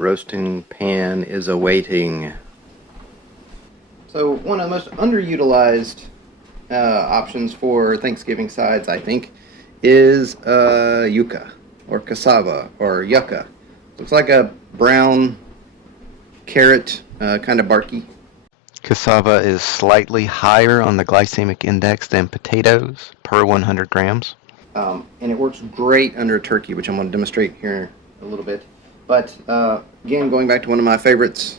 roasting pan is awaiting. So one of the most underutilized options for Thanksgiving sides, I think, is Yuca or Cassava or Yucca. Looks like a brown carrot, kind of barky. Cassava is slightly higher on the glycemic index than potatoes per 100 grams. And it works great under a turkey, which I'm going to demonstrate here in a little bit. But again, going back to one of my favorites,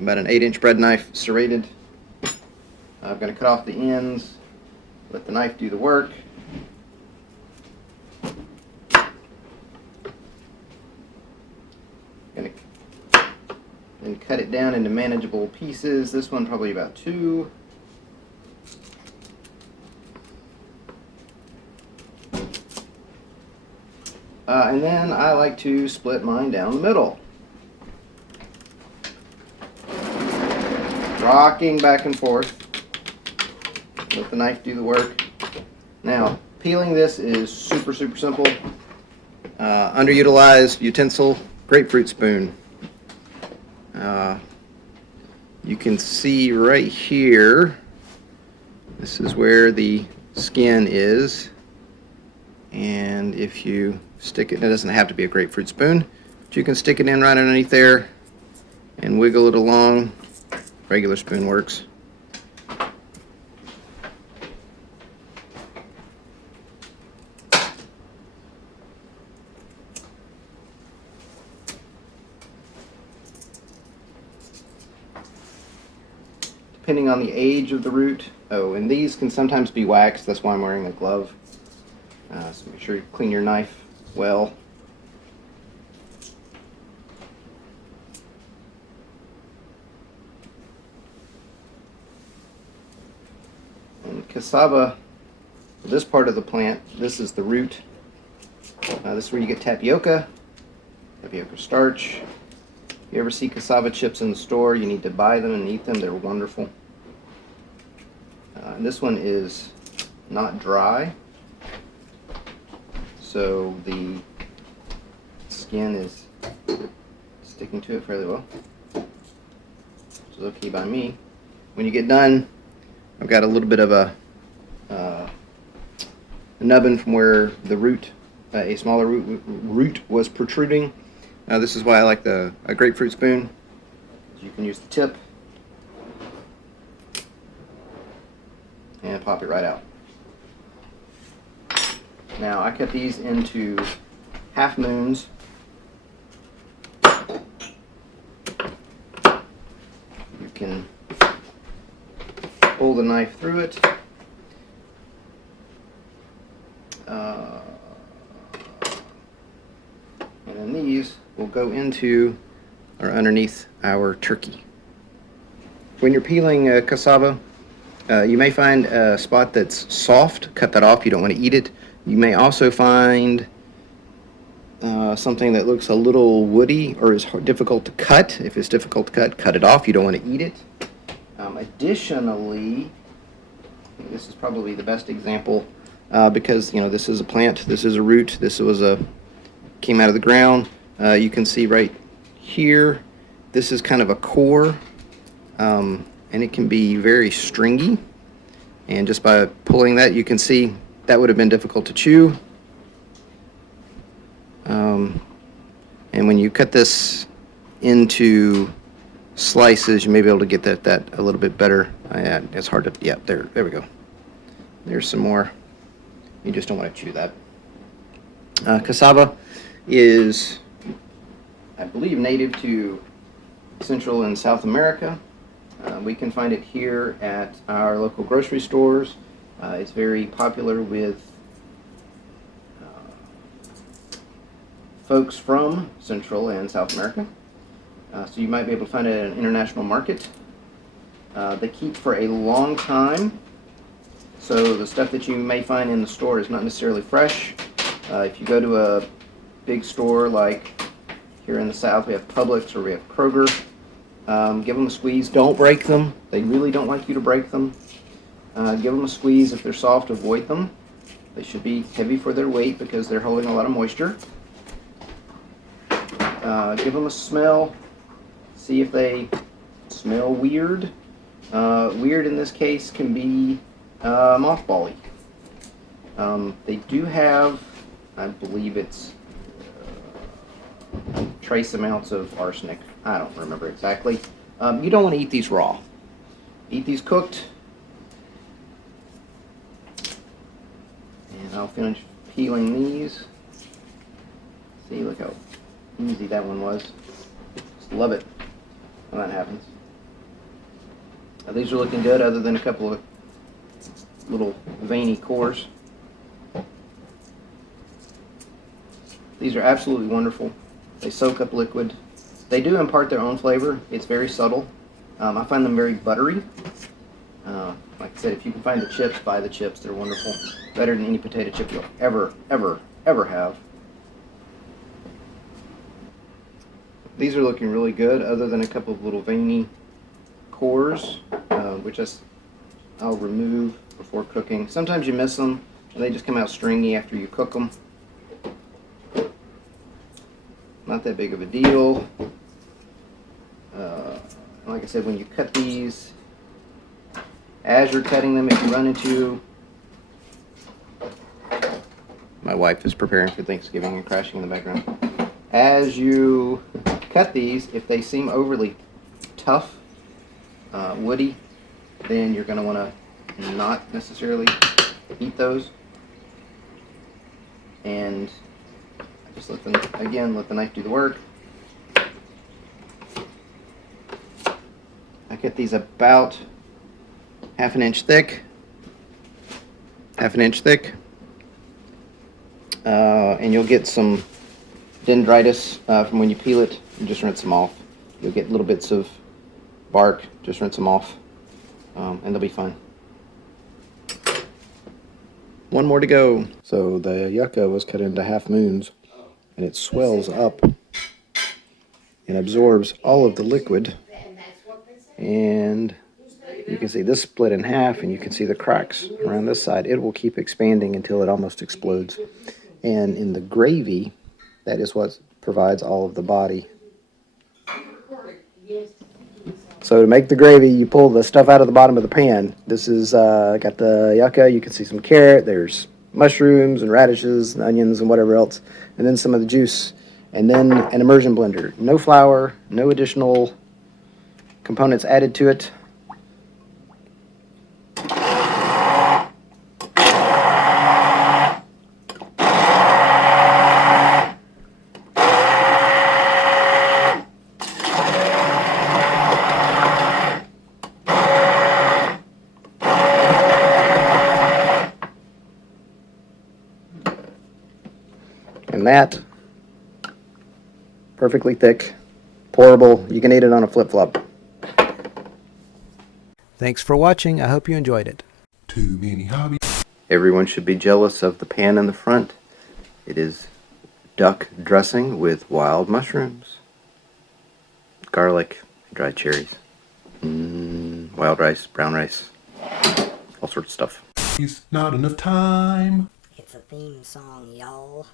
about an 8-inch bread knife, serrated. I'm going to cut off the ends, let the knife do the work. Going to then cut it down into manageable pieces. This one probably about 2. And then I like to split mine down the middle. Rocking back and forth. Let the knife do the work. Now, peeling this is super simple. Underutilized utensil, grapefruit spoon. You can see right here, this is where the skin is. And if you stick it, it doesn't have to be a grapefruit spoon, but you can stick it in right underneath there and wiggle it along. Regular spoon works. Depending on the age of the root. Oh, and these can sometimes be waxed, that's why I'm wearing a glove. So make sure you clean your knife well. And cassava, this part of the plant, this is the root. This is where you get tapioca starch. If you ever see cassava chips in the store, you need to buy them and eat them. They're wonderful. And this one is not dry, so the skin is sticking to it fairly well, which is okay by me. When you get done, I've got a little bit of a nubbin from where the root, a smaller root was protruding. This is why I like a grapefruit spoon. You can use the tip and pop it right out. Now I cut these into half moons. You can pull the knife through it. And then these will go into or underneath our turkey. When you're peeling cassava, you may find a spot that's soft. Cut that off. You don't want to eat it. You may also find something that looks a little woody or is difficult to cut. If it's difficult to cut it off. You don't want to eat it. Additionally, this is probably the best example because this is a plant, this is a root, this was came out of the ground. You can see right here, this is kind of a core, and it can be very stringy. And just by pulling that, you can see that would have been difficult to chew. And when you cut this into slices, you may be able to get that a little bit better. It's hard to, yeah, there we go. There's some more. You just don't want to chew that. Cassava is, I believe, native to Central and South America. We can find it here at our local grocery stores. It's very popular with folks from Central and South America. So you might be able to find it at an international market. They keep for a long time, so the stuff that you may find in the store is not necessarily fresh. If you go to a big store like here in the South, we have Publix or we have Kroger, give them a squeeze. Don't break them. They really don't like you to break them. Give them a squeeze. If they're soft, avoid them. They should be heavy for their weight because they're holding a lot of moisture. give them a smell, see if they smell weird. Weird in this case can be mothbally. They do have, I believe it's trace amounts of arsenic. I don't remember exactly. You don't want to eat these raw. Eat these cooked. And I'll finish peeling these. See, look how easy that one was. Just love it when that happens. These are looking good, other than a couple of little veiny cores. These are absolutely wonderful. They soak up liquid. They do impart their own flavor. It's very subtle. I find them very buttery. Like I said, if you can find the chips, buy the chips. They're wonderful. Better than any potato chip you'll ever have. These are looking really good, other than a couple of little veiny cores, which I'll remove before cooking. Sometimes you miss them, and they just come out stringy after you cook them. Not that big of a deal. Like I said, when you cut these, as you're cutting them, if you run into... My wife is preparing for Thanksgiving and crashing in the background. As you cut these, if they seem overly tough, woody, then you're going to want to not necessarily eat those. And just let the knife do the work. I get these about half an inch thick. And you'll get some dendritis from when you peel it. You just rinse them off. You'll get little bits of bark. Just rinse them off, and they'll be fine. One more to go. So the yucca was cut into half moons, and it swells up and absorbs all of the liquid. And you can see this split in half, and you can see the cracks around this side. It will keep expanding until it almost explodes. And in the gravy, that is what provides all of the body. So to make the gravy, you pull the stuff out of the bottom of the pan. This is got the yucca. You can see some carrot. There's mushrooms and radishes and onions and whatever else. And then some of the juice. And then an immersion blender. No flour, no additional components added to it. And that, perfectly thick, pourable. You can eat it on a flip-flop. Thanks for watching. I hope you enjoyed it. Too many hobbies. Everyone should be jealous of the pan in the front. It is duck dressing with wild mushrooms, garlic, dried cherries, wild rice, brown rice, all sorts of stuff. Not enough time. It's a theme song, y'all.